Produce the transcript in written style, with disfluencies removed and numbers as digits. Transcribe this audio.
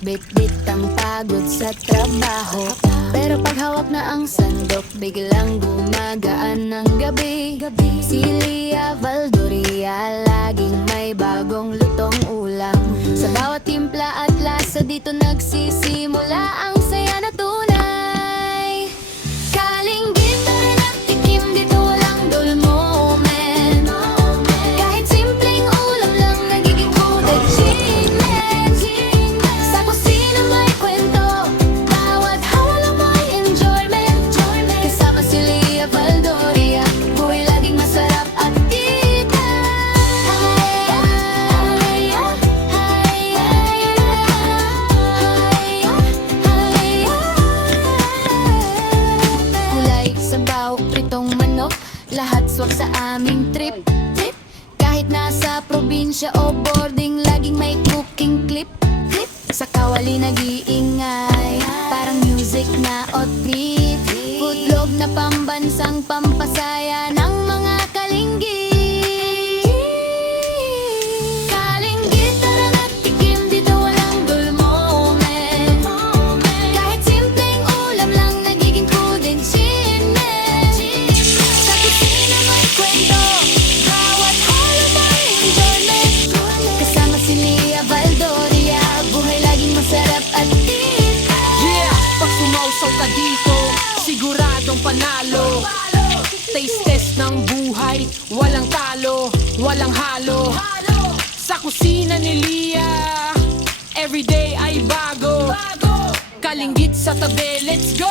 bit-bit ang pagod sa trabaho. Pero pag hawak na ang sandok, biglang gumagaan ng gabi. Si Lia Valdoria, laging may bagong lutong ulam. Sa bawat timpla at lasa, dito nagsisimula ang saya na tunay. Kalinggit na rin at tikim, dito walang dull moment. Kahit simpleng ulam lang, nagiging food achievement. Sa kusina may kwento, bawat halo may enjoyment. Kasama si Lia Valdoria, buhay laging masarap at kita. Kulay, sabaw, pritong manok, lahat swak sa aming trip. Kahit nasa probinsya o boarding, laging may cooking clip. Sa kawali nag-iingay, parang music na o treat. Foodlog na pambansang pampasaya ng mga kalinggit. Kalinggit, tara na't tikim, dito walang dull moment. Kahit simpleng ulam lang, nagiging food achievement. Sa kusina may kwento, bawat halo may enjoyment. Kasama si Lia Valdoria, buhay laging masarap at tita. Yeah! Pag sumausaw ka dito, siguradong panalo. Taste test ng buhay, walang talo, walang halo. Sa kusina ni Lia, everyday ay bago. Kalinggit sa tabi, let's go!